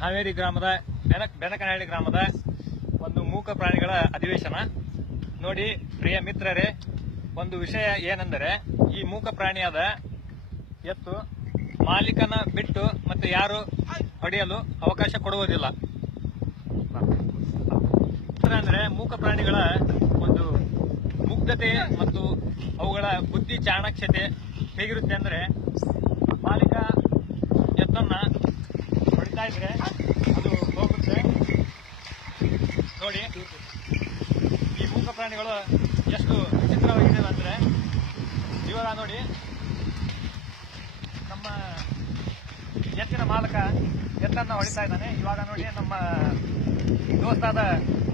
ಹಾವೇರಿ ಗ್ರಾಮದ ಬೆನಕನಹಳ್ಳಿ ಗ್ರಾಮದ ಒಂದು ಮೂಕ ಪ್ರಾಣಿಗಳ ಅಧಿವೇಶನ. ನೋಡಿ ಪ್ರಿಯ ಮಿತ್ರರೇ, ಒಂದು ವಿಷಯ ಏನೆಂದರೆ, ಈ ಮೂಕ ಪ್ರಾಣಿಯಾದ ಎತ್ತು ಮಾಲೀಕನ ಬಿಟ್ಟು ಮತ್ತೆ ಯಾರು ಹೊಡೆಯಲು ಅವಕಾಶ ಕೊಡುವುದಿಲ್ಲ. ಅಂದ್ರೆ ಮೂಕ ಪ್ರಾಣಿಗಳ ಒಂದು ಮುಗ್ಧತೆ ಮತ್ತು ಅವುಗಳ ಬುದ್ಧಿ ಚಾಣಾಕ್ಷತೆ ಹೇಗಿರುತ್ತೆ ಅಂದ್ರೆ, ಮಾಲೀಕ ಎತ್ತನ್ನ ಹೊಡಿತಾ ಇದ್ರೆ ಅದು ಹೋಗುತ್ತೆ. ನೋಡಿ ಈ ಮೂಕ ಪ್ರಾಣಿಗಳು ಎಷ್ಟು ವಿಚಿತ್ರವಾಗಿದೆ ಅಂದ್ರೆ, ಇವಾಗ ನೋಡಿ ನಮ್ಮ ಎತ್ತಿನ ಮಾಲಕ ಎತ್ತನ್ನ ಹೊಡಿತಾ ಇದ್ದಾನೆ. ಇವಾಗ ನೋಡಿ ನಮ್ಮ ದೋಸ್ತಾದ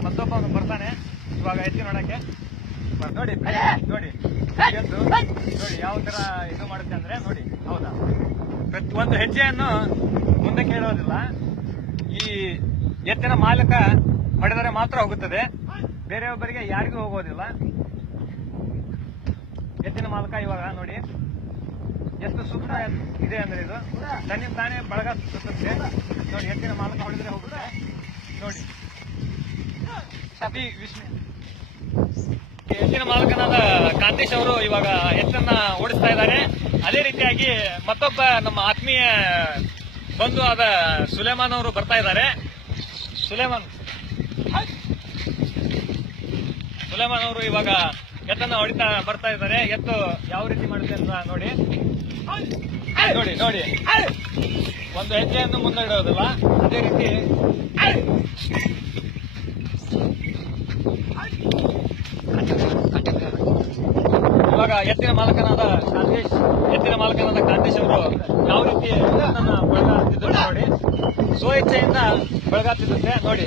ಮತ್ತೊಬ್ಬ ಬರ್ತಾನೆ ಇವಾಗ ಎತ್ತಿನ ಹೊಡಕ್ಕೆ. ನೋಡಿ ನೋಡಿ ಎತ್ತು ನೋಡಿ ಯಾವ ತರ ಇದು ಮಾಡುತ್ತೆ ಅಂದ್ರೆ, ನೋಡಿ ಹೌದಾ, ಪ್ರತಿಯೊಂದು ಹೆಜ್ಜೆಯನ್ನು ಮುಂದಕ್ಕೆ ಹೇಳೋದಿಲ್ಲ. ಈ ಎತ್ತಿನ ಮಾಲಕ ಹೊಡೆದರೆ ಮಾತ್ರ ಹೋಗುತ್ತದೆ, ಬೇರೆಯೊಬ್ಬರಿಗೆ ಯಾರಿಗೂ ಹೋಗೋದಿಲ್ಲ. ಎತ್ತಿನ ಮಾಲಕ ಇವಾಗ ನೋಡಿ ಎಷ್ಟು ಸೂಕ್ಷ್ಮ ಇದೆ ಅಂದ್ರೆ, ಇದು ತನ್ನಿಂದ ತಾನೇ ಬಳಗ ಸುತ್ತುತ್ತೆ. ನೋಡಿ ಎತ್ತಿನ ಮಾಲಕ ಹೊಡೆದ್ರೆ ಹೋಗುತ್ತೆ. ನೋಡಿ ಎತ್ತಿನ ಮಾಲಕನಾದ ಕಾಂತೇಶ್ ಅವರು ಇವಾಗ ಎತ್ತನ್ನ ಓಡಿಸ್ತಾ ಇದ್ದಾರೆ. ಅದೇ ರೀತಿಯಾಗಿ ಮತ್ತೊಬ್ಬ ನಮ್ಮ ಆತ್ಮೀಯ ಬಂಧು ಆದ ಸುಲೇಮಾನ್ ಅವರು ಬರ್ತಾ ಇದ್ದಾರೆ. ಸುಲೇಮಾನ್ ಅವರು ಇವಾಗ ಎತ್ತನ್ನ ಹೊಡಿತಾ ಬರ್ತಾ ಇದ್ದಾರೆ. ಎತ್ತು ಯಾವ ರೀತಿ ಮಾಡುತ್ತೆ ಅಂತ ನೋಡಿ ನೋಡಿ ನೋಡಿ ಒಂದು ಹೆಜ್ಜೆಯನ್ನು ಮುನ್ನಡೆಯೋದಿಲ್ಲ. ಅದೇ ರೀತಿ ಇವಾಗ ಎತ್ತಿನ ಮಾಲಕನಾದ ಕಾಂತೇಶ್ ಅವರು ಯಾವ ರೀತಿ ಎತ್ತನ್ನ ಬಳಗಾತಿದ್ರು ನೋಡಿ, ಸ್ವಇಚ್ಛೆಯಿಂದ ಬಳಗಾತಿರುತ್ತೆ. ನೋಡಿ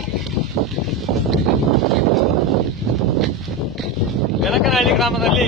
ಬೆನಕನಹಳ್ಳಿ ಗ್ರಾಮದಲ್ಲಿ